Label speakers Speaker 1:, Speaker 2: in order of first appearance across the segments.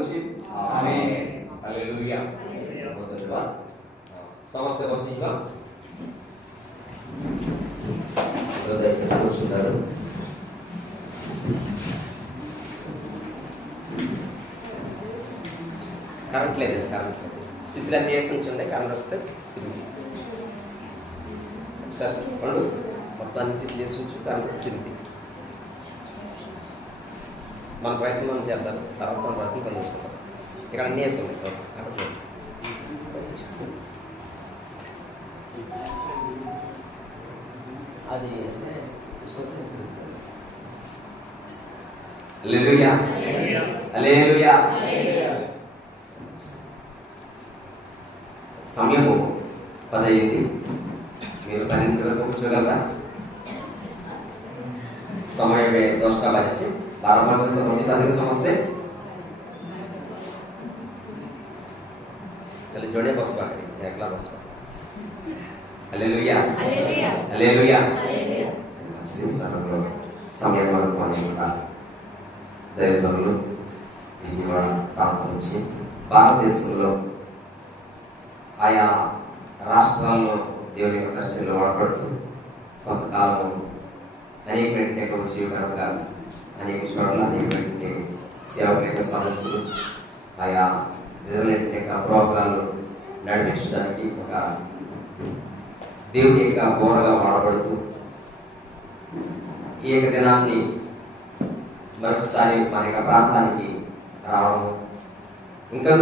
Speaker 1: గురించి హల్లెలూయా మొదలుగా సమస్త వస్తుందిగా దయచేసి కూర్చుంటారు కరెంట్ లేదు కరెంట్ లేదు స్విచ్ అన్ని వేసి ఉంచండి కరెంట్ వస్తే తిరిగి తీసేయండి. ఒకసారి పండు మొత్తం అన్ని స్విచ్ చేసి ఉంచు కరెంట్ వస్తే తిరిగి తీయండి. మన ప్రయత్నం మనం చేద్దాం. తర్వాత మన ప్రయత్నం పని చేసుకుంటాం. ఇక్కడ అన్ని వేసి ఉన్నాయి ఓకే, అక్కడ చూడండి. అది హల్లెలూయా హల్లెలూయా సమయము పదయింది మీరు పన్నెండు बारह बार कितना मसीह आने समझते चले जोड़े बस पाकर एकला बस पाकर हालेलुया। हालेलुया।
Speaker 2: हालेलुया।
Speaker 1: हालेलुया।
Speaker 2: శ్రీ
Speaker 1: సమయంలో సమయం మనం పాల్గొంటారు భారతదేశంలో ఆయా రాష్ట్రాల్లో దేవుని యొక్క దర్శనంలో వాడబడుతూ కొంతకాలం అనేక జీవితంగా అనేక చోట్ల అనేటువంటి సేవల యొక్క సమస్యలు ఆయా విధులైన యొక్క ప్రోగ్రాంలు నడిపించడానికి ఒక దేవుని యొక్క బోరగా వాడబడుతూ ఈ యొక్క దినాన్ని మరొకసారి మన యొక్క ప్రాంతానికి రావడం. ఇంకా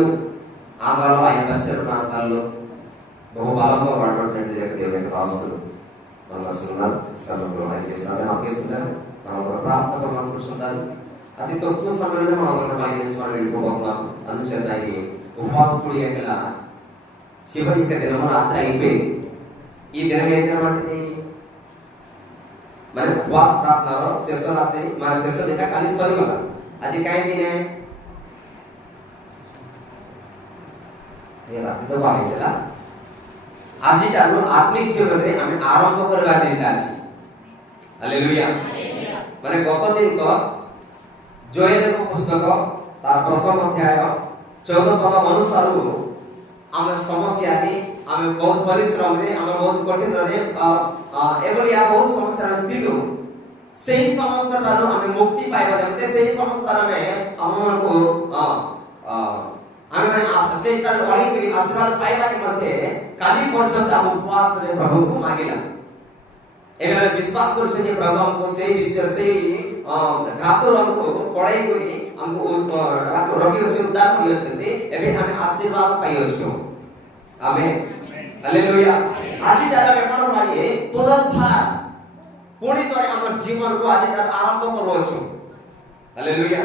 Speaker 1: ఆంధ్రాలో ఆయా పరిసర ప్రాంతాల్లో బహుబలంగా వాడబడినట్టు దేవుని యొక్క రాసులు మన వస్తున్నారు సభలో ఆయన చేస్తున్నారు. అప్పగిస్తున్నారు ప్రార్థన మనం కూర్చుంటారు అతి తక్కువ సమయంలో మనం ఒకరిని భాగ్యించుకోవడం వెళ్ళిపోబోతున్నాం అందుచేత ఈ ఉపవాసకుడి యొక్క చివరి యొక్క దినము రాత్రి అయిపోయింది ఈ దినం ఏ దినం అంటే మరి ఉపవాస ప్రార్థనలో శిశు రాత్రి మన శిశు ఇంకా కానీ స్వర్గం అది काय दिन आहे हे रात्री तर आहे त्याला आजी चालू आत्मिक जीवनाने आम्ही आरंभ करगा
Speaker 2: दिन आजी हालेलुया
Speaker 1: ମାନେ ଗତ ଦିନ ତ ଜୟଦେବ ପୁସ୍ତକ ତାର ପ୍ରଥମ ଅଧ୍ୟାୟ ଚଉଦ ପଦ ଅନୁସାରୁ ଆମେ ସମସ୍ୟାରେ ଆମେ ବହୁତ ପରିଶ୍ରମରେ ଆମେ ବହୁତ କଠିନରେ ଅ, ଅ, ଏଭଳି ଆ ବହୁତ ସମସ୍ୟାରେ ଆମେ ଥିଲୁ ସେଇ ସମସ୍ତ ଠାରୁ ଆମେ ମୁକ୍ତି ପାଇବା ଯେମିତି ସେଇ ସମସ୍ୟାରେ ଆମେ ଆମମାନଙ୍କୁ ଅ, ଅ, ଆମେ ମାନେ ଆସ- ସେଇ ଠାରୁ ଅଳିକି ଆଶୀର୍ବାଦ ପାଇବା ନିମନ୍ତେ କାଲି ପର୍ଯ୍ୟନ୍ତ ଆମ ଉପବାସରେ ପ୍ରଭୁଙ୍କୁ ମାଗିଲା এভাবে বিশ্বাস করছে যে প্রভু আমাকে সেই বিশ্ব সেই ধাতুর আমাকে পড়াই করে আমাকে রবি হচ্ছে উদ্ধার করে অଛନ୍ତି ଏବେ ଆମେ ଆଶୀର୍ବାଦ ପାଇଅଛୁ ଆମେ ହାଲେଲୁୟା ଆଜି ତାର କ'ଣ ଲାଗେ ପୁନରୁଦ୍ଧାର ପୁଣି ଥରେ ଆମ ଜୀବନକୁ ଆଜି ତାର ଆରମ୍ଭ କରୁଅଛୁ
Speaker 2: ହାଲେଲୁୟା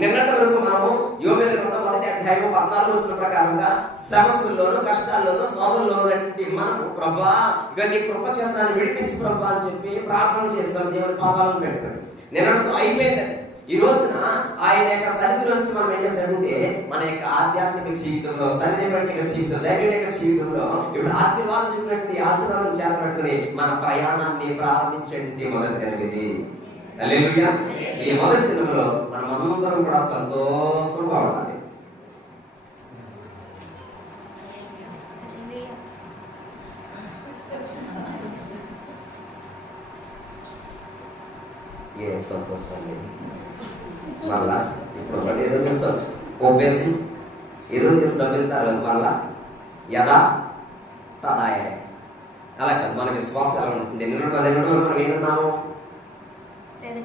Speaker 1: నిన్నటి వరకు మనము యోబేలు గ్రంథం మొదటి అధ్యాయం పద్నాలుగు వచ్చిన ప్రకారంగా సమస్యల్లోను కష్టాల్లోనూ సోదరుల్లోను మనము ప్రభా ఇక నీ కృప చేతనాన్ని విడిపించి ప్రభా అని చెప్పి ప్రార్థన చేస్తాం దేవుని పాదాలను పెట్టారు నిన్నటితో అయిపోయింది. ఈ రోజున ఆయన యొక్క సన్నిధి నుంచి మనం ఏం చేస్తామంటే మన యొక్క ఆధ్యాత్మిక జీవితంలో సన్నిధిక జీవితం దైవిక యొక్క జీవితంలో ఇప్పుడు ఆశీర్వాదం చెప్పినటువంటి ఆశీర్వాదం చేపట్టుకుని మన ప్రయాణాన్ని ప్రారంభించండి మొదటి తెలివిది హల్లెలూయా. ఈ మొదటి దినంలో మనం అందరం కూడా సంతోషంగా ఉండాలి. ఏ సంతోషం లేదు మళ్ళా ఇప్పుడు మళ్ళీ ఏదో తెలుసు ఓపేసి ఏదో తీసుకొని వెళ్తారు మళ్ళా. ఎలా తదాయ. అలా కాదు మన విశ్వాసం ఎలా ఉంటుంది ఎన్ని పదిహేను రోజులు మనం ఏమన్నాము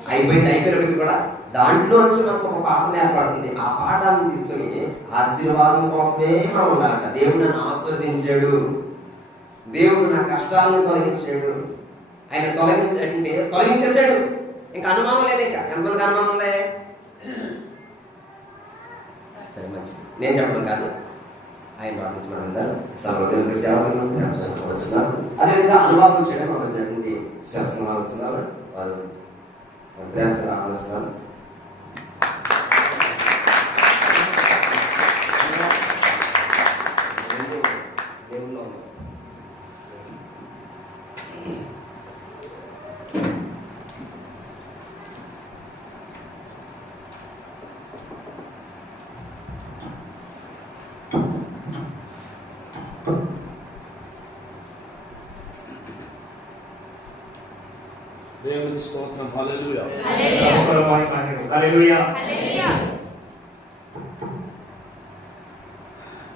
Speaker 1: అయిపోయింది అయిపోయినప్పటికీ కూడా దాంట్లో నుంచి మనకు ఒక పాఠం ఏర్పడుతుంది ఆ పాఠాన్ని తీసుకుని ఆశీర్వాదం కోసమే మనం ఉండాలంట. దేవుడు నన్ను ఆశీర్వదించాడు. దేవుడు నా కష్టాలను తొలగించాడు. ఆయన తొలగించాడంటే తొలగించేశాడు. ఇంకా అనుమానం లేదు ఇంకా? ఎంతమంది అనుమానం ఉందే? సరే మంచిది. నేను చెప్పడం కాదు. ఆయన ప్రార్థించి మనం అందరం సర్వదేవునికి సేవలు వస్తున్నారు అదేవిధంగా అనువాదం చేయడం మనం జరిగింది. శాసనం ఆలోచన వారు and that's
Speaker 3: our son. హల్లెలూయా
Speaker 2: హల్లెలూయా.
Speaker 4: హల్లెలూయా
Speaker 2: హల్లెలూయా.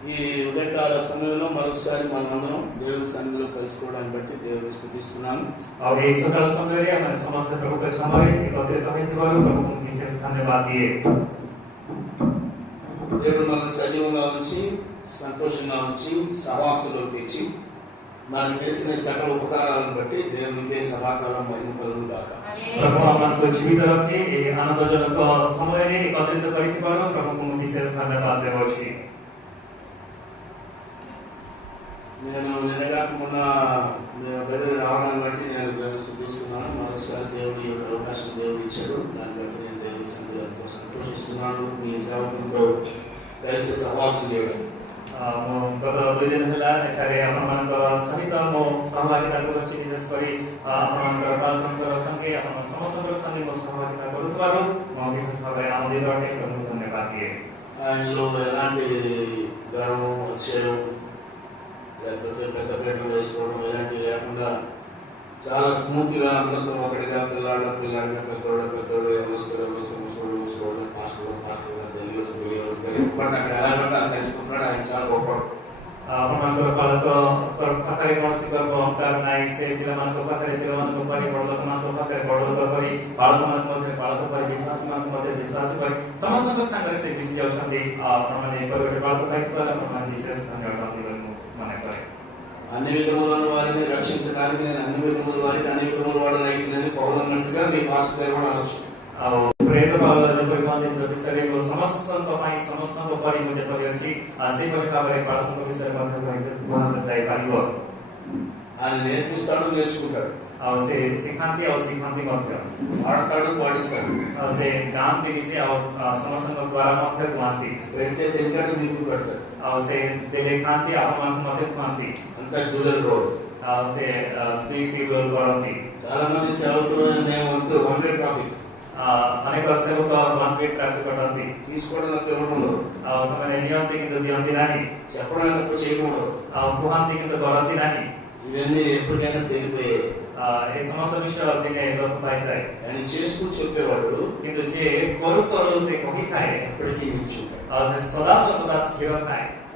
Speaker 3: ఈ ఉదయకాల సమయంలో మరొకసారి మనందరం దేవుని సన్నిధిలో కలుసుకోవడాన్ని బట్టి దేవుని స్థుతిస్తున్నాను
Speaker 4: और ये सकाल समय रे हमारे समस्त प्रभु के समय एकत्रित होने वालों प्रभु को विशेष धन्यवाद दिए
Speaker 3: దేవుడు మనల్ని సజీవంగా ఉంచి సంతోషంగా ఉంచి సహవాసంలో తెచ్చి మనం చేసిన సకల ఉపకారాలను బట్టి దేవునికే సహాకారం మహిమ కలుగు కాక
Speaker 4: ప్రభు మనకు ಜೀವಿತಕ್ಕೆ ಆನಂದಜನಕ
Speaker 3: నేను నేను బట్టి నేను చూపిస్తున్నాను యొక్క అవకాశం దేవుడు ఇచ్చాడు. దాన్ని బట్టి నేను సంతోషిస్తున్నాను. మీ సేవకులతో కలిసి సహవాసం చేయడం.
Speaker 4: ଅ, ମୁଁ ଗତ ଦୁଇ ଦିନ ହେଲା ଏଠାରେ ଆପଣମାନଙ୍କର ସହିତ ମୁଁ ସହଭାଗିତା କରୁଛି ବିଶେଷ କରି ଅ, ଆପଣମାନଙ୍କର ବାଳକଙ୍କର ସଙ୍ଗେ ଆପଣ ସମସ୍ତଙ୍କର ସଙ୍ଗେ ମୁଁ ସହଭାଗିତା କରୁଥିବାରୁ ମୁଁ ବିଶେଷ ଭାବରେ ଆନନ୍ଦିତ ଅଟେ ପ୍ରଭୁଙ୍କୁ ଧନ୍ୟବାଦ ଦିଏ
Speaker 3: ఆయనలో ఎలాంటి గర్వం అతిశయం లేకపోతే పెద్ద పీటలు వేసుకోవడం ఇలాంటివి లేకుండా చాలా స్మూత్గా అందరితో ఒకటిగా పిల్లాడు పిల్లాడిగా పెద్దోడు పెద్దోడు ముసలు ముసు ముసలు ముసలోడు మాస్టర్ మాస్టర్గా తెలియస్ తెలియస్ ఎప్పుడు నాకు ఎలా పడితే అది తెలుసుకుంటున్నాడు ఆయన చాలా
Speaker 4: గొప్పవాడు మనకు వాళ్ళతో పక్కరి మనసుగా ఉంటారు నాయక్స్ ఇలా మనకు పక్కరి ఇలా మనకు పరి గొడవలతో మనకు పక్కరి గొడవలతో పరి వాళ్ళతో మనకు మధ్య వాళ్ళతో పరి విశ్వాసం మనకు మధ్య విశ్వాసం పరి సమస్యతో సంఘర్షణ బిజీ అవుతుంది మనం ఎవరు వాళ్ళతో బయటకు మనం విశ్వాసం మన యొక్క
Speaker 3: అన్ని విధముల వారిని రక్షించడానికి నేను అన్ని విధముల వారికి అన్ని విధముల వాడిని అయితేనని పౌరన్నట్టుగా మీ పాస్టర్ గారు కూడా అనొచ్చు.
Speaker 4: ప్రేత పరిగణించి ఆ పనిలో.
Speaker 3: ఆయన నేర్పిస్తాడు నేర్చుకుంటాడు.
Speaker 4: అవసే అవ
Speaker 3: వాడతాడు అవసే గాంతి ద్వారా పెడతాడు
Speaker 4: అవసే
Speaker 3: అంతా జూదర్ రోడ్.
Speaker 4: say three people కొరండి
Speaker 3: చాలా మంది సేవకులు నేను ఉంటూ వన్ వే ట్రాఫిక్
Speaker 4: అనేక సేవక వన్ వే
Speaker 3: ట్రాఫిక్ ఉంటుంది తీసుకోవడానికి ఉండదు
Speaker 4: అవసరమైన నియమం తెగింది దింది నాని.
Speaker 3: చెప్పడానికి తప్పు చేయకూడదు
Speaker 4: ఆ ఉపహారం తెగింది కొరంది నాని.
Speaker 3: ఇవన్నీ ఎప్పటికైనా
Speaker 4: తెలిపోయే. ఈ సమస్త విషయాలు దీని లోపపాయిసాయి
Speaker 3: ఆయన చేస్తూ చెప్పేవాడు.
Speaker 4: ఇది చే కొరు కొరు సే కొహితాయి
Speaker 3: ఎప్పటికీ నిలిచి సదా సదా జీవతాయి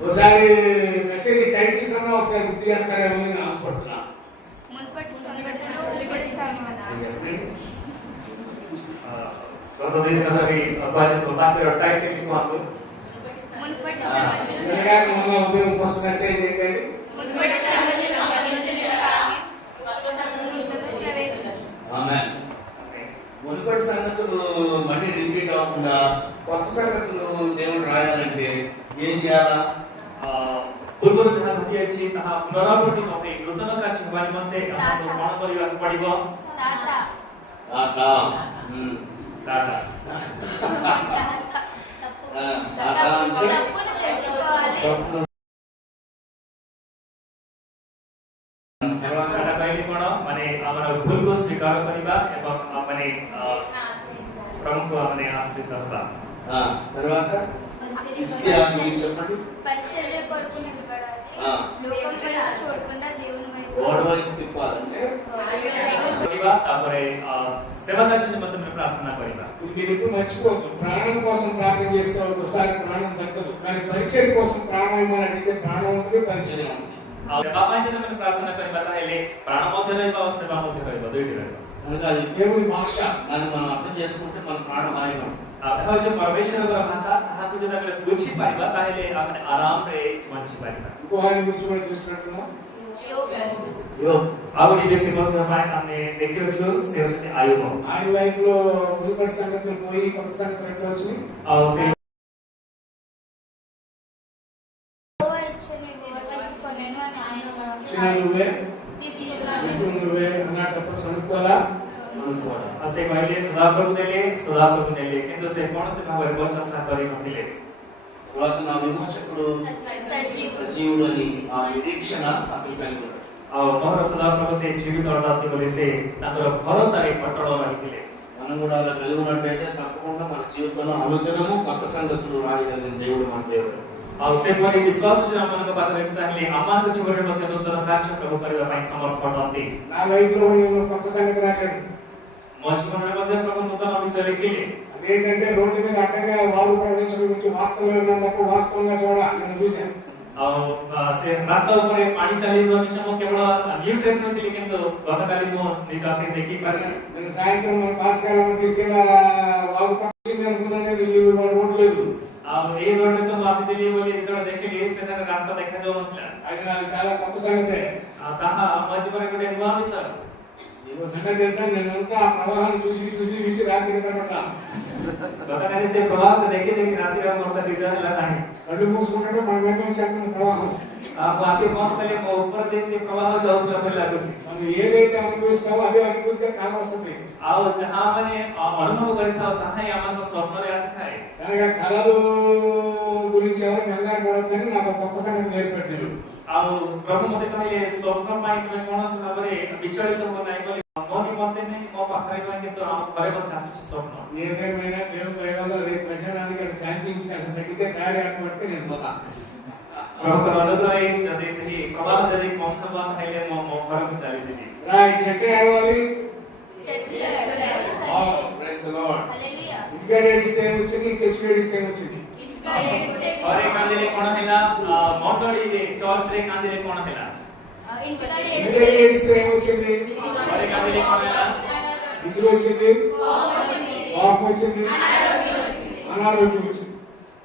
Speaker 3: ఒకసారి మెసేజ్ టైటిల్స్ అన్నా ఒకసారి గుర్తు చేస్తారేమో నేను ఆశపడుతున్నా.
Speaker 2: కొంతమంది
Speaker 3: అసలు
Speaker 2: సంపాదించు
Speaker 3: మాకు మొన్న ఉపయోగం కోసం మెసేజ్ ఏంటండి
Speaker 2: మునుపటి
Speaker 3: సంగతులు మళ్ళీ రిపీట్ అవ్వకుండా కొత్త సంగతులు దేవుడు రాయాలంటే ఏం చేయాలా?
Speaker 4: ପୂର୍ବରୁ ଯାହା ଘଟିଯାଇଛି ତାହା ପୁନରାବୃତ୍ତି ନ ହୋଇ ନୂତନ କାର୍ଯ୍ୟ ହେବା ନିମନ୍ତେ ଆମକୁ କ'ଣ କରିବାକୁ ପଡ଼ିବ
Speaker 2: తాత
Speaker 3: తాత ఉమ్.
Speaker 4: ଟାଟା
Speaker 2: తప్పు
Speaker 3: ఆ, తాత అంటే
Speaker 2: తప్పును తెలుసుకోవాలి
Speaker 3: తప్పును తర్వాత
Speaker 4: ଟାଟା କହିଲେ କ'ଣ ମାନେ ଆମର ଭୁଲକୁ ସ୍ୱୀକାର କରିବା ଏବଂ ଆ, ମାନେ ଆ, ପ୍ରଭୁଙ୍କୁ ମାନେ ଆଶ୍ରିତ ହେବା
Speaker 3: ఆ, తర్వాత హిస్కియా గురించి చెప్పండి
Speaker 2: పరిచర్య కొరకు
Speaker 4: ఓడి ప్రార్థన
Speaker 5: పరివా మీరు ప్రాణం కోసం ప్రార్థన చేసుకోవాలి ఒకసారి ప్రాణం దక్కదు కానీ పరిచయం కోసం ప్రాణం ఏమని అడిగితే ప్రాణం ఉంది పరిచయం
Speaker 4: ఉంది ప్రార్థన పరివాత ప్రాణమోధన సేవామోధన
Speaker 3: కనుక అది దేవుని భాష. దాన్ని మనం అర్థం చేసుకుంటే మన ప్రాణం హాయిగా ఉంటుంది
Speaker 5: ఆయన అన్నట్టు సనుకోవాలా
Speaker 3: उनको
Speaker 4: असे मैले सुधाकर दिले सुधाकर दिले किंतु से कौन से ना वैभव सहकारी
Speaker 3: दिले పురాతన విమోచకుడు సజీవుడు అని ఆ నిరీక్షణ అతను కలిగి మనం కూడా అలా కలిగి ఉన్నట్టయితే తప్పకుండా మన జీవితంలో అనుదినము కొత్త సంగతులు రాయగలిగిన దేవుడు మన దేవుడు
Speaker 4: అవసరమైన విశ్వాసజన మనకు బతరించడానికి అమ్మానికి చివరిలో తెలుగుతున్న కాక్ష ప్రభు పరిగణ సమర్పణ
Speaker 5: నా లైఫ్లో కొత్త సంగతి రాశాడు
Speaker 4: మంచి పనుల మధ్య ప్రభుత్వం అనుసరికి
Speaker 5: అదేంటంటే రోడ్డు మీద అడ్డంగా వాళ్ళు ప్రకటించడం గురించి వార్తలు విన్నప్పుడు వాస్తవంగా చూడాలి నేను చూశాను
Speaker 4: रास्ता ऊपर एक पानी चाली हुआ विषय में केवल न्यूज़ रेस में लेकिन तो बहुत काली वो न्यूज़
Speaker 5: आपने देखी पर मैंने सायंत्र में पास कर रहा हूँ इसके
Speaker 4: बाद वाव पक्षी में उनको ने भी ये रोड ले लूँ अब
Speaker 5: ये रोड में तो वासी
Speaker 4: दिल्ली वाली इधर देखे लिए से ना रास्ता देखने जो मतलब
Speaker 5: अगर चाला पता संगत है
Speaker 4: आता हाँ मजबूर कर देंगे वहाँ भी सर
Speaker 5: నీకు సంగతి తెలుసా? నేను అనుక ఆ ప్రవాహాన్ని చూసి చూసి చూసి రాత్రి నిద్రపడలా
Speaker 4: బతకనే సే ప్రవాహం దేఖే దేఖ రాత్రి हम मतलब बिगड़ लगा
Speaker 5: है कल मूसకుంటే మన వెనక వచ్చే ప్రవాహం.
Speaker 4: ఆ బాకి మోహం పలే ऊपर దేశ ప్రవాహం జౌతుల పై లాగుచి
Speaker 5: మనం ఏదైతే అనుభవిస్తామో అదే అనుభూతిగా కావస్తుంది
Speaker 4: ఆ జహా మనే అనుభవం కలుగుతావు తహా యామన స్వప్నం యాసకాయ
Speaker 5: కనుక గురించి నాకు కొత్త సంగతి నేర్పెట్టారు
Speaker 4: ଆଉ ପ୍ରଭୁ ମତେ କହିଲେ ସ୍ୱପ୍ନ ପାଇଁ ତୁମେ କୌଣସି ଭାବରେ ବିଚଳିତ ହୁଅ ନାହିଁ ବୋଲି ମୋ ନିମନ୍ତେ ନାହିଁ ମୋ ପାଖରେ ନାହିଁ କିନ୍ତୁ ଆମ ଘରେ ମଧ୍ୟ ଆସିଛି ସ୍ୱପ୍ନ
Speaker 5: ఏదేమైనా దేవుని దయ వల్ల రేపు ప్రచారానికి అది శాంతించి కాస్త తగ్గితే డాడీ ఆత్మపడితే నేను పోతా
Speaker 4: ପ୍ରଭୁଙ୍କର ଅନୁଗ୍ରହ ହେଇ ଯଦି ସେହି ପ୍ରଭାବ ଯଦି କମ ହେବ ତାହେଲେ ମୋ ମୋ ଘରକୁ ଚାଲିଯିବି
Speaker 5: రైట్ ఎక్కడ ఏడవాలి
Speaker 2: చర్చిలో
Speaker 3: ప్రైస్ ద లార్డ్
Speaker 5: ఇంటికాడ ఏడిస్తే ఏమొచ్చింది చర్చిలో ఏడిస్తే ఏమొచ్చింది
Speaker 4: ಹೊರೆ ಕಾಂದಿಲೆ ಕೋಣವಿಲ್ಲ ಮೊದಲಿಗೆ ಚಾರ್ಚ್ರೆ
Speaker 5: ಕಾಂದಿಲೆ ಕೋಣವಿಲ್ಲ ఏమొచ్చింది విసుగు వచ్చింది కోపం వచ్చింది అనారోగ్యం వచ్చింది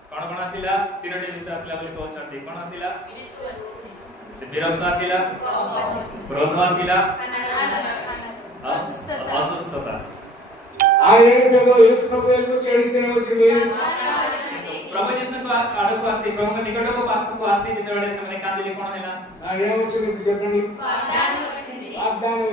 Speaker 4: కొనకొనశిల తిరడి విశ్వాసుల వచ్చింది కొనశిల విరోధశీల క్రోధశీల అస్వస్థత
Speaker 5: ఆ ఏడుపేదో యేసుప్రభు ఎందుకు
Speaker 4: ఏడు సినిమా వచ్చింది. ప్రభు యేసుకు అడుగు వాసి ప్రభు నికటకు పక్కకు వాసి నిలబడే సమయం కాంతి
Speaker 5: లేకుండా ఏమొచ్చింది చెప్పండి? వాగ్దానం వచ్చింది.
Speaker 4: వాగ్దానం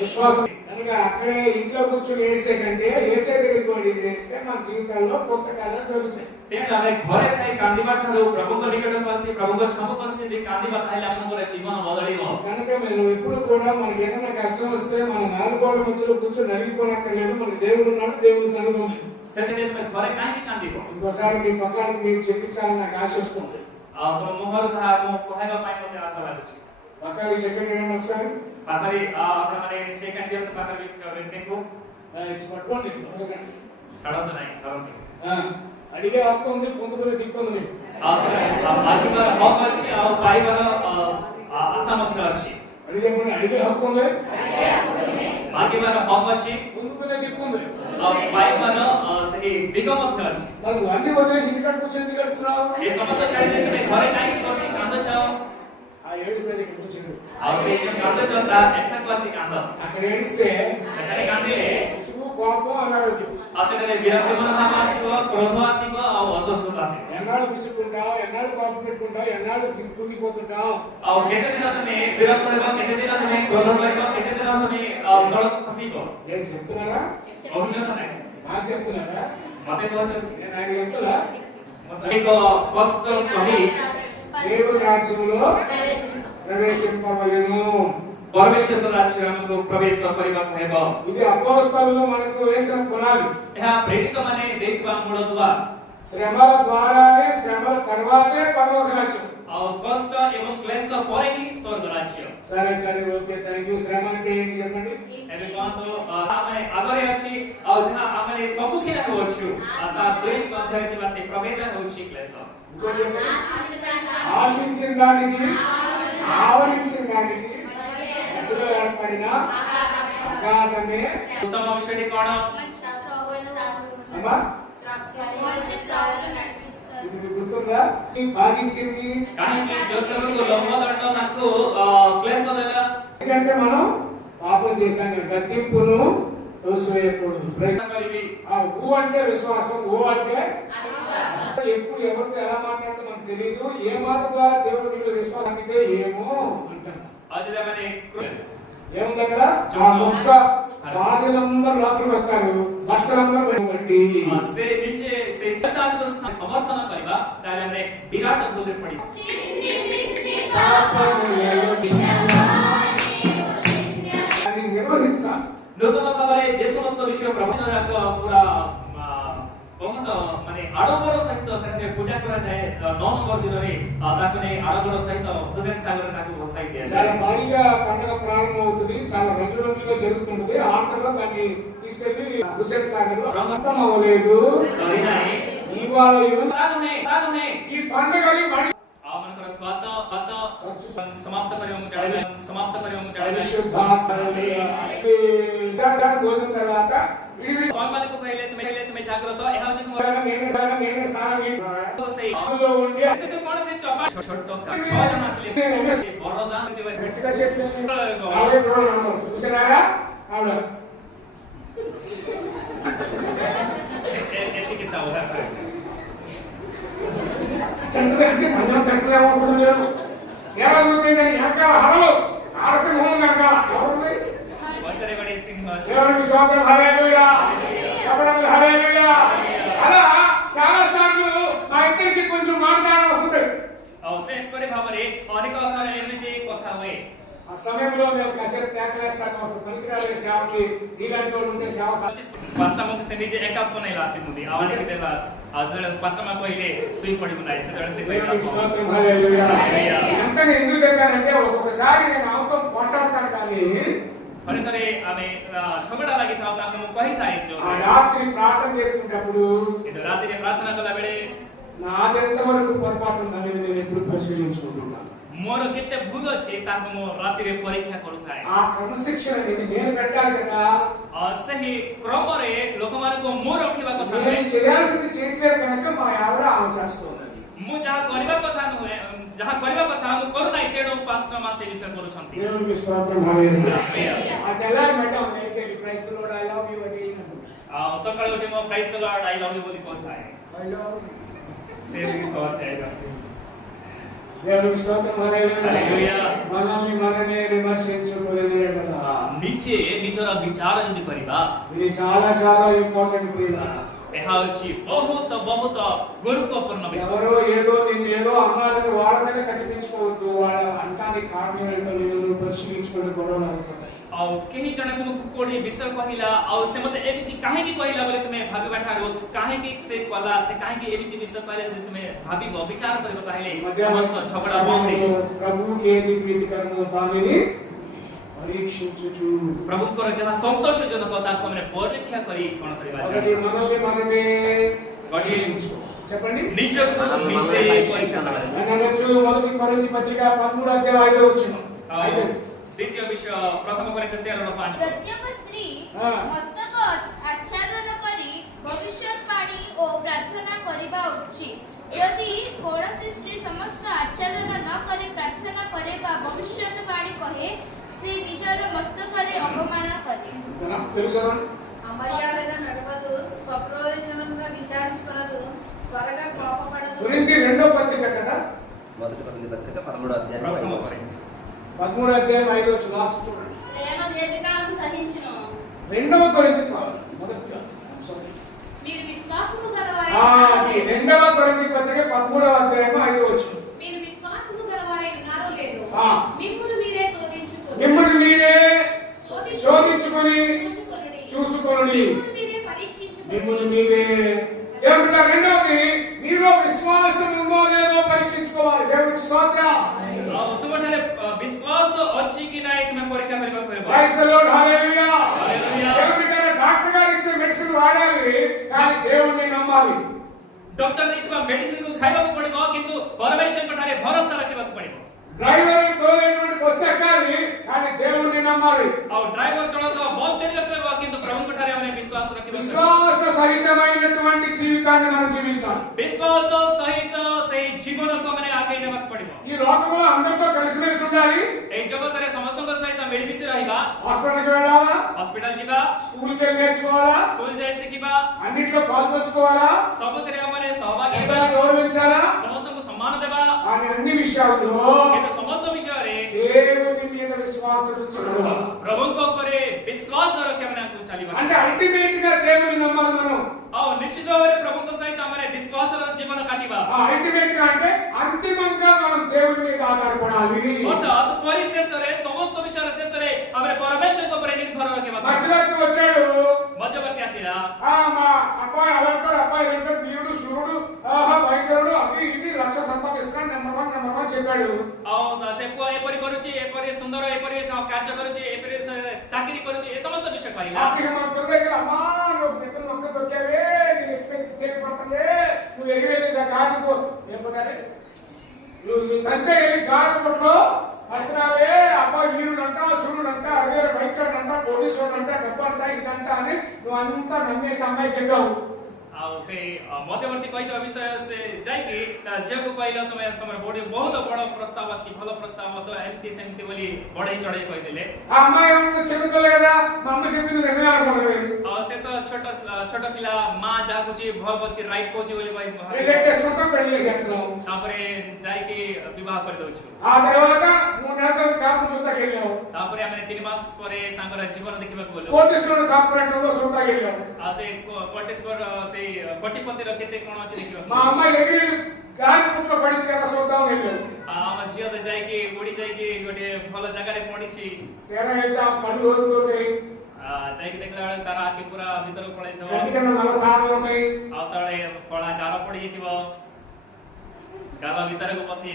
Speaker 5: విశ్వాసం. కనుక అక్కడే ఇంట్లో కూర్చొని ఏడిసే కంటే ఏసే దగ్గరికి చేస్తే మన జీవితాల్లో పుస్తకాలు జరుగుతాయి.
Speaker 4: నేను అవి కోరైతే కాంతి బట్టలు ప్రభు కలిగడం వలసి ప్రభుగా చంపవలసింది జీవనం మొదలైన
Speaker 5: కనుక మనం ఎప్పుడు మనకి ఏదైనా కష్టం వస్తే మన నాలుగు కోళ్ళ మధ్యలో దేవుడు ఉన్నాడు దేవుడు సన్నిధి ఉంది. ఇంకోసారి మీ పక్కన మీరు చెప్పించాలని నాకు ఆశ వస్తుంది.
Speaker 4: మొహరు
Speaker 5: పక్కన చెప్పండి ఒకసారి?
Speaker 4: పదవి అప్పుడు మరి సెకండ్ యొక్క
Speaker 5: పదవి నీకు పట్టుకోండి
Speaker 4: చదవతున్నాయి
Speaker 5: చదవండి అడిగే హక్కు ఉంది పొందుకునే దిక్కు ఉంది. అడిగే అడిగే హక్కు ఉంది?
Speaker 4: మాకి మన పంపచ్చి
Speaker 5: పొందుకునే దిక్కు ఉంది.
Speaker 4: పై మన
Speaker 5: దిగమొక్కలచ్చి అన్ని వదిలేసి ఇంటికాడికి వచ్చి ఎందుకు గడుస్తున్నావు
Speaker 4: ఏ సమస్య చదివితే మేము మరే టైం కోసం
Speaker 5: అందచావు ఏడు మీద ఇక్కడ కూర్చుని అక్కడ ఏడిస్తే ఇసుకు కోపం అనారోగ్యం ఎన్నాళ్ళు విసుకుంటావు ఎన్నాళ్ళు కోపం పెట్టుకుంటావు? ఎన్నాళ్ళు
Speaker 4: కుంగిపోతుంటావు
Speaker 5: నేను చెప్తున్నారా? నాకు చెప్తున్నారా? నేను ఆయన దేవుని రాజ్యములో ప్రవేశింపవలెను
Speaker 4: పరమేశ్వర రాజ్యములో ప్రవేశపరివహేబ
Speaker 5: ఇది అపోస్తలులు మనకు వేసిన పునాది
Speaker 4: ଏହା ప్రేరితమనే దేవ మూల ద్వారా
Speaker 5: శ్రమల ద్వారానే శ్రమల తర్వాతే పరలోక రాజ్యం
Speaker 4: और कष्ट एवं क्लेश पर ही स्वर्ग राज्य
Speaker 5: సరే సరే ఓకే థ్యాంక్ యూ శ్రమ అంటే ఏంటి చెప్పండి
Speaker 4: એટલે કોણ તો આપણે આગળ આછી અવધા આપણે સૌખીન હોવું છું આતા દરેક પંથાયતી પાસે પ્રવેદન હોવું
Speaker 5: છે ક્લેશ ఆశించిన దానికి ఆవరించిన దానికి ఏర్పడిన అగాధమే.
Speaker 4: ఉత్తమ కోణం
Speaker 5: అమ్మా గుర్తుందా?
Speaker 4: భాగించింది. నాకు
Speaker 5: ఎందుకంటే మనం పాపం చేశాను గద్దెంపును తోసివేయకూడదు. ఊ అంటే విశ్వాసం ఊ అంటే ఎప్పుడు ఎవరితో ఎలా మాట్లాడుతూ మనకు తెలియదు ఏ మాట ద్వారా దేవుడు వీళ్ళు విశ్వాసం అందితే ఏమో ఏముంది అక్కడ? ఆ మొక్క బాధ్యులందరూ లోపలికి వస్తారు. భక్తులందరూ బట్టి నిర్వహించాలి.
Speaker 4: నూతన విషయం ప్రవచన కూడా মানে আরো বড় সাহিত্য সেখানে পূজা করা যায় নববর্ধিনরে তাকে আরো বড় সাহিত্য హృదయం సాగర్ నాకు ప్రోత్సాహం
Speaker 5: చాలా భారీగా పండుగ ప్రారంభం అవుతుంది. చాలా రంగు రంగుగా జరుగుతుంటుంది. ఆ తర్వాత దాన్ని తీసుకెళ్ళి హుసేన్ సాగర్లో అంతం అవ్వలేదు ఇవాళ ఈ పండుగని
Speaker 4: శ్వాస శ్వాస. సమాప్త పరిమం
Speaker 5: సమాప్త పరిమం భోజనం తర్వాత సోమవారికి
Speaker 4: పైలే పైలే తుమే జాగ్రత్త యహా జకు మరణ మేనే సాన
Speaker 5: మేనే సాన మే तो
Speaker 4: सही
Speaker 5: हम लोग ఉండి
Speaker 4: అంటే कोण से चौपा छोटो का छोटा मसले से बड़दा जीवन
Speaker 5: గట్టిగా చెప్పలేను అవే బ్రో నామం చూసారా ఆవిడ
Speaker 4: ఎత్తికి సౌదా
Speaker 5: తండ్రి మనం తండ్రి అవ్వకూడదు దేవాలయం హరలు ఆలస్యం
Speaker 4: ఉందంటారా ఎవరు
Speaker 5: దేవునికి స్తోత్రం. హల్లెలూయా. చెప్పడం హల్లెలూయా. అలా చాలా సార్లు మా ఇద్దరికి కొంచెం మాట్లాడాల్సి వస్తుంది
Speaker 4: అవసరం పరి భావరే అనేక అవకాశాలు ఏమైతే కొత్తామే
Speaker 5: ఆ సమయంలో మేము కసేపు ట్యాక్ వేస్తాను అసలు పనికిరాలే సేవకి నీలాంటి ఉంటే సేవ
Speaker 4: కస్టమర్కి సెండిజ్ ఏకప్ కొనే రాసి ఉంది. అవన్నీ తెలా అదొక కస్టమర్ కోయిలే
Speaker 5: స్వీ పడి ఉన్నాయి ఎంత ఎందుకు చెప్పానంటే ఒక్కొక్కసారి నేను అవుతాం కొట్టాడతాను కానీ
Speaker 4: ଥରେ ଥରେ ଆମେ ଆ, ଝଗଡ଼ା ଲାଗିଥାଉ ତାକୁ ମୁଁ କହିଥାଏ
Speaker 5: ఆ
Speaker 4: ଯୋଉ
Speaker 5: రాత్రి ప్రార్థన చేసుకునేటప్పుడు
Speaker 4: କିନ୍ତୁ ରାତିରେ ପ୍ରାର୍ଥନା କଲା ବେଳେ
Speaker 5: నాదెంత వరకు పొరపాటు ఉందనేది నేను ఎప్పుడు పరిశీలించుకుంటున్నాను
Speaker 4: ମୋର କେତେ ଭୁଲ ଅଛି ତାକୁ ମୁଁ ରାତିରେ ପରୀକ୍ଷା କରୁଥାଏ
Speaker 5: ఆ క్రమశిక్షణ అనేది నేను పెట్టాలి కదా
Speaker 4: ଆ, ସେହି କ୍ରମରେ ଲୋକମାନଙ୍କୁ ମୁଁ ରଖିବା କଥା
Speaker 5: నేను
Speaker 4: ନୁହେଁ
Speaker 5: చేయాల్సింది చేయట్లేదు కనుక మా ఆవిడ ఆమె చేస్తున్నది
Speaker 4: ମୁଁ ଯାହା କରିବା କଥା ନୁହେଁ ଯାହା କରିବା କଥା ମୁଁ କରୁନାହିଁ ତେଣୁ ପାଷ୍ଟର ମା ସେ ବିଷୟ କରୁଛନ୍ତି
Speaker 5: దేవునికి స్తోత్రం హల్లెలూయా ఆ తెల్లారి మేడం అయితే క్రైస్త Lord I love you again
Speaker 4: ଆଉ ସକାଳେ ଉଠି ମୋ praise Lord I love you ବୋଲି କହୁଥାଏ
Speaker 5: ఐ లవ్
Speaker 4: ସେ ବି କହୁଥାଏ
Speaker 5: దేవునికి స్తోత్రం హల్లెలూయా
Speaker 4: హల్లెలూయా.
Speaker 5: మనల్ని మనమే విమర్శించుకునేది కదా
Speaker 4: ନିଜେ ନିଜର ବିଚାର ଯଦି କରିବା
Speaker 5: ఇది చాలా చాలా ఇంపార్టెంట్ ప్రియుల
Speaker 4: ଏହା ହେଉଛି ବହୁତ ବହୁତ ଗୁରୁତ୍ୱପୂର୍ଣ୍ଣ ବିଷୟ
Speaker 5: ఎవరో ఏదో నిన్ను ఏదో అన్నారని వాళ్ళ మీద కసిపించుకోవద్దు వాళ్ళ అంటానికి కారణం ఏంటో నేను పరిశీలించుకొని గొడవలు అనుకుంటాను
Speaker 4: ଆଉ କେହି ଜଣେ ତୁମକୁ କୋଉଠି ବିଷୟ କହିଲା ଆଉ ସେ ମତେ ଏମିତି କାହିଁକି କହିଲା ବୋଲି ତୁମେ ଭାବିବା ଠାରୁ କାହିଁକି ସେ କଲା ସେ କାହିଁକି ଏମିତି ବିଷୟ କହିଲା ଯଦି ତୁମେ ଭାବିବ ବିଚାର କରିବ ତାହେଲେ ସମସ୍ତ ଝଗଡ଼ା ବନ୍ଦ ହେଇଯିବ
Speaker 5: ప్రభుకి ఏది ప్రీతికరమో దానిని
Speaker 4: ಪರೀಕ್ಷೆ ಪ್ರಭುತ್ವರ ಜನ ಸಂತೋಷಜನಕ ತಾತ್ಮನ ಪರೀಕ್ಷೆ ಕರಿ ಕಣ ಕರಿವಾ
Speaker 5: ఒకటి మనల్ని మనమే పరీక్షించుకో చెప్పండి
Speaker 4: నిజకు నిజే పరీక్ష
Speaker 5: నేను అనొచ్చు మొదటి కొరింథీ
Speaker 2: ভবিষ্যৎ বাণী কহে ସେ ନିଜର ମସ୍ତକରେ ଅପମାନ କରେ
Speaker 5: తెలుసు
Speaker 6: అమర్యాదగా నడవదు స్వప్రయోజనంగా విచారించుకొనదు త్వరగా కోపపడదు
Speaker 5: కొరింథీ రెండో పత్రిక కదా
Speaker 7: మొదటి పత్రిక పత్రిక పదమూడు అధ్యాయం
Speaker 4: ప్రథమ
Speaker 7: ఐదవ
Speaker 4: కొరింథీ.
Speaker 5: పదమూడు అధ్యాయం ఐదో వచ్చిన లాస్ట్ చూడండి
Speaker 8: ప్రేమ దీర్ఘకాలం సహించును
Speaker 5: రెండవ కొరింథీ కాదు మొదటిగా Sorry.
Speaker 8: మీరు విశ్వాసము
Speaker 5: ఆ,
Speaker 8: గలవారై
Speaker 5: అది రెండవ కొరింథీ పత్రిక పదమూడవ అధ్యాయం ఐదో వచ్చిన
Speaker 8: మీరు విశ్వాసము గలవారై ఉన్నారో లేదో
Speaker 5: ఆ.
Speaker 8: మిమ్మును మీరే శోధించుకోండి
Speaker 5: మిమ్మల్ని మీరే శోధించుకొని
Speaker 8: చూసుకొని
Speaker 5: మిమ్మల్ని మీరే ఏమంటున్నా రెండవది మీలో విశ్వాసం ఉందో లేదో పరీక్షించుకోవాలి. దేవుడికి స్తోత్ర. ఉత్తమంటే
Speaker 4: విశ్వాసం
Speaker 5: వచ్చి కి డాక్టర్ और ड्राइवर
Speaker 4: थोड़ा सा बहुत चढ़ जाता है वाक्य तो प्रभु कटारे हमने विश्वास रखे
Speaker 5: విశ్వాస సహితమైనటువంటి జీవితాన్ని మనం జీవించాలి.
Speaker 4: విశ్వాస సహిత సే జీవనతో
Speaker 5: ఈ లోకంలో అందరితో కలిసిమెలిసి ఉండాలి.
Speaker 4: ఏ జగత్తరే సమస్తంతో సహితం వెలిగిసి రాయిగా.
Speaker 5: హాస్పిటల్కి వెళ్ళాలా?
Speaker 4: హాస్పిటల్ జీవా
Speaker 5: స్కూల్కి నేర్చుకోవాలా?
Speaker 4: స్కూల్ చేసికివా
Speaker 5: అన్నిట్లో పాల్పంచుకోవాలా?
Speaker 4: సముద్రమనే
Speaker 5: సహభాగి గౌరవించాలా?
Speaker 4: సమస్తంకు సమ్మానం
Speaker 5: దేవా అన్ని విషయాల్లో ఐక్యవ్యక్తి అంటే అంతిమంగా మనం దేవుడి మీద ఆధారపడాలి.
Speaker 4: অর্থাৎ পরিশেষে সমস্ত বিষয়ের শেষে আমরা পরমেশ্বরকে উপরে নির্ভর রাখে
Speaker 5: మధ్యవర్తి వచ్చాడు.
Speaker 4: মধ্যবর্তী আসিলা
Speaker 5: ఆ మా అబ్బాయి అలంటాడు అబ్బాయి వెంటనే దేవుడు శివుడు ఆహా భయంకరుడు అవి ఇది లక్ష సంపాదిస్తున్నాడు నెంబర్ వన్ నెంబర్ వన్ చెప్పాడు.
Speaker 4: అవును সে কো এপরি করুছি এপরি সুন্দর এপরি কার্য করুছি এপরি চাকরি করুছি এই সমস্ত বিষয় পাইলা আপনি
Speaker 5: আমার কথা আমার নতুন নতুন কথা నెక్కలు నువ్వు ఎగిరేది గాలిపో ఏమన్నారే నువ్వు నీ తంతే వెళ్ళి గాలిపోట్లో పడుతున్నావే అబ్బాయి వీరుడంట సూర్యుడంట అరవై భయంకరుడంట పోలీసుడు అంట డబ్బు అంట ఇదంట అని నువ్వు అంతా నమ్మేసి అమ్మాయి చెప్పావు.
Speaker 4: ଆଉ ସେ ଅ, ମଧ୍ୟବର୍ତ୍ତୀ କହିଥିବା ବିଷୟ ସେ ଯାଇକି ତା ଝିଅକୁ କହିଲ ତମେ ତମର ବଡି ବହୁତ ବଡ ପ୍ରସ୍ତାବ ଆସି ଭଲ ପ୍ରସ୍ତାବ ତ ଏମିତି ସେମିତି ବୋଲି ବଢେଇ ଚଢେଇ କହିଦେଲେ
Speaker 5: ఆ అమ్మాయి ఏమన్నా చెప్పుకోలే కదా మా అమ్మ చెప్పింది నిజమే అనుకోలేదు
Speaker 4: ଆଉ ସେ ତ ଛୋଟ ଛୋଟ ପିଲା ମା ଯାହା କହୁଛି ଭଲ କହୁଛି ରାଇଟ୍ କହୁଛି ବୋଲି କହି
Speaker 5: రిలేట్ చేసుకుంటాం పెళ్లి చేస్తున్నాం
Speaker 4: ତାପରେ ଯାଇକି ବିବାହ କରିଦଉଛୁ
Speaker 5: ఆ తర్వాత మూడు నెలల కాపు చూద్దాకి వెళ్ళావు
Speaker 4: ତାପରେ ଆମେ ତିନି ମାସ ପରେ ତାଙ୍କର ଜୀବନ ଦେଖିବାକୁ ଗଲୁ
Speaker 5: కోటేశ్వరుడు కాపురేట్ చూద్దాకి వెళ్ళావు
Speaker 4: ଆଉ ସେ କୋ- କୋଟେଶ୍ୱର ସେଇ କୋଟିପତି ରଖିତେ କ'ଣ ଅଛି ଦେଖିବା ମାମା ତାର ଆଖି ପୁରା ଭିତରକୁ ପଳେଇଥିବ ଆଉ ତଳେ କଳା ଗାର ପଡ଼ିଯାଇଥିବ ଗାଲ ଭିତରକୁ ପଶି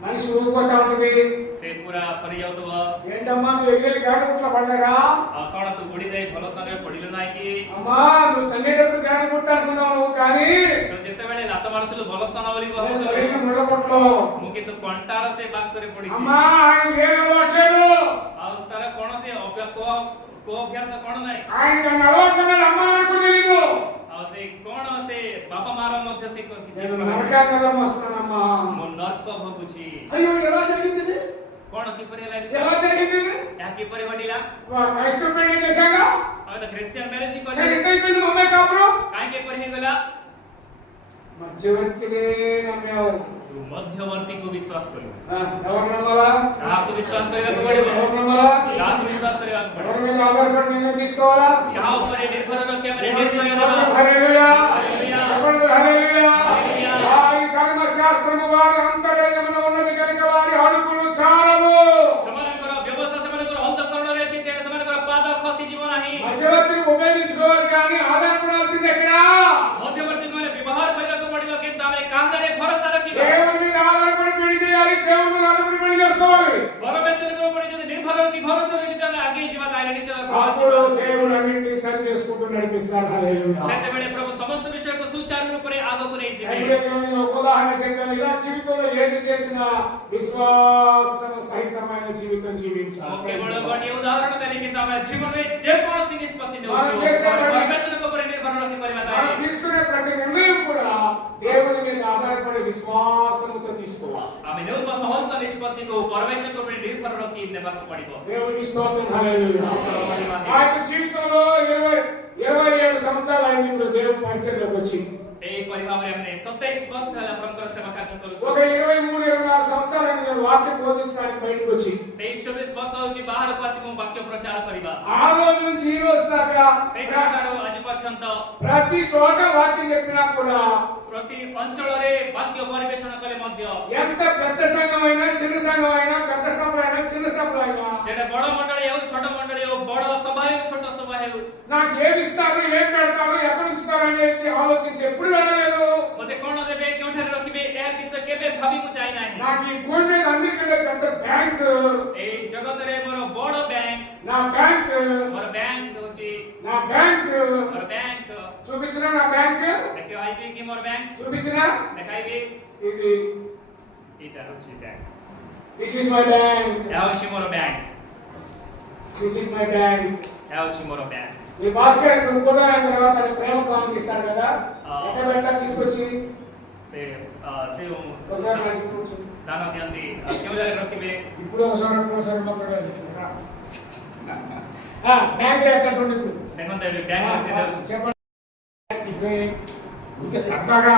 Speaker 4: ମାନେ ಸೇಪುರಾ ಪರಿಯೌತವ
Speaker 5: ఏంటమ్మా నువ్వు ఎగిరి
Speaker 4: గాడిగుట్ల పడలేగా అకాడతు గుడిదై ఫలసనే పొడిలునాకి
Speaker 5: అమ్మా నువ్వు తల్లేటప్పుడు గాడిగుట్ట అనుకున్నావు నువ్వు కానీ. ಚಿತ್ತವೇಳೆ
Speaker 4: ಲತವರ್ತಲು
Speaker 5: ಬಲಸ್ತನವಲಿ ಬಹಳ
Speaker 4: ముళ్ళగొట్లో ಮುಗಿತ ಕೊಂಟಾರ ಸೇ ಬಾಕ್ಸರಿ ಪೊಡಿ
Speaker 5: అమ్మా ఆయన వేరే
Speaker 4: అట్లేదు ಅವತರ ಕೊಣಸಿ ಅಭ್ಯಕೋ ಕೋ ಅಭ್ಯಾಸ ಕೊಣನೈ
Speaker 5: ఆయన నడవకుండా అమ్మా నాకు తెలీదు.
Speaker 4: ಅವಸೆ ಕೊಣಸೆ ಬಾಪ
Speaker 5: అయ్యో ఎలా జరిగింది ఇది?
Speaker 4: कोण कीपर या कीपर ಕೊಟ್ಟಿಲ್ಲ
Speaker 5: ಕ್ರೈಸ್ತ ಪ್ರೇಮಿ ದೇಶಾಂಗ ಹೌದಾ ಕ್ರಿಶ್ಚಿಯನ್
Speaker 4: ಮೇಲೆ ಶಿಕೋಲಿ ಕೈಕೊಂಡು ಮೊಮ್ಮೆ ಕಾಪರು ಕಾಯಿ कीपर ಹೇಗಲ್ಲ ಮಧ್ಯವರ್ತಿಗೆ ನಮ್ಮ
Speaker 5: ಯಾವ मध्यवर्ती को विश्वास करो नंबर नंबर आपको विश्वास करेगा
Speaker 4: तो बड़े नंबर नंबर विश्वास करेगा बड़े में आधार पर वाला यहां
Speaker 5: पर निर्भर हो क्या ಸ್ತುತಿಸ್ತಾನೆ ಹಾಲೆಲೂಯಾ ಸತ್ಯ
Speaker 4: ವೇಳೆ ಪ್ರಭು ಸಮಸ್ತ ವಿಷಯಕ್ಕೂ ಸೂಚಾರ ರೂಪರೇ ಆಗೋಕನೇ ಇದ್ದೀವಿ
Speaker 5: ಹೈಬ್ರಿಡ್ ನಲ್ಲಿ ఒక ఉదాహరణ చెప్పాను. ఇలా జీవితంలో ఏది చేసినా విశ్వాసం సహితమైన జీవితం జీవించాలి.
Speaker 4: ఓకే బడవని ఉదాహరణ కలిగి తమ జీవనమే జే కోసి నిష్పత్తిని
Speaker 5: మనం చేసే
Speaker 4: పరిమితులకు కొరే నిర్భరలోకి పరిమితం
Speaker 5: మనం తీసుకునే ప్రతి నిర్ణయం కూడా దేవుని మీద ఆధారపడి విశ్వాసంతో తీసుకోవాలి.
Speaker 4: ఆమె దేవుని మా సమస్త నిష్పత్తికు పరమేశ్వరుడు నిర్భరలోకి నిర్భరపడిపో
Speaker 5: దేవునికి స్తోత్రం హల్లెలూయా. ఆయన జీవితంలో 20 ఇరవై ఏడు సంవత్సరాలు ఆయన ఇప్పుడు దేవుడు పరిచయంలోకి వచ్చి. ఒక ఇరవై మూడు ఇరవై నాలుగు సంవత్సరాలు వాక్యం బోధించడానికి బయటకు వచ్చి. ఆ రోజు నుంచి ఈ రోజు దాకా ప్రతి చోట వాక్యం చెప్పినా కూడా
Speaker 4: ପ୍ରତି ଅଞ୍ଚଳରେ ବାକ୍ୟ ପରିବେଷଣ କଲେ ମଧ୍ୟ
Speaker 5: ఎంత పెద్ద సంఘం అయినా చిన్న సంఘం అయినా పెద్ద సభలు అయినా చిన్న సభలు అయినా
Speaker 4: ସେଟା ବଡ ମଣ୍ଡଳୀ ହେଉ ଛୋଟ ମଣ୍ଡଳୀ ହେଉ ବଡ సభା ହେଉ ଛୋଟ సభା ହେଉ
Speaker 5: నాకు ఏమి ఇస్తారు ఏం పెడతారు ఎక్కడ ఉంచుతారు అనేది ఆలోచించి ఎప్పుడు వెళ్ళలేదు
Speaker 4: ମତେ କଣ ଦେବେ କେଉଁଠାରେ ରଖିବେ ଏହା ବିଷୟ କେବେ ଭାବି ମୁଁ ଚାହିଁ ନାହିଁ
Speaker 5: నాకు ఈ భూమి మీద అందరికంటే పెద్ద బ్యాంక్
Speaker 4: ଏଇ ଜଗତରେ ମୋର ବଡ ବ୍ୟାଙ୍କ
Speaker 5: నా బ్యాంక్
Speaker 4: ମୋର ବ୍ୟାଙ୍କ ହଉଛି
Speaker 5: నా బ్యాంక్
Speaker 4: మోర్ బ్యాంక్
Speaker 5: చూపించిన నా బ్యాంక్
Speaker 4: దక్కి కి మోర్ బ్యాంక్
Speaker 5: చూపించిన
Speaker 4: దక్కి
Speaker 5: ఇది
Speaker 4: ఇదా
Speaker 5: వచ్చి bank this is
Speaker 4: my bank యావచి more
Speaker 5: bank this is my
Speaker 4: bank యావచి more bank
Speaker 5: ఈ భాస్కర్ నువ్వు కూడా తర్వాత ప్రేమ కాలం ఇస్తాడు కదా ఎక్కడ పెట్టా తీసుకొచ్చి ఇప్పుడు ఒకసారి మాట్లాడాలి బ్యాంక్ ఎక్కడ చూడండి ఇప్పుడు చెప్పండి. సరదాగా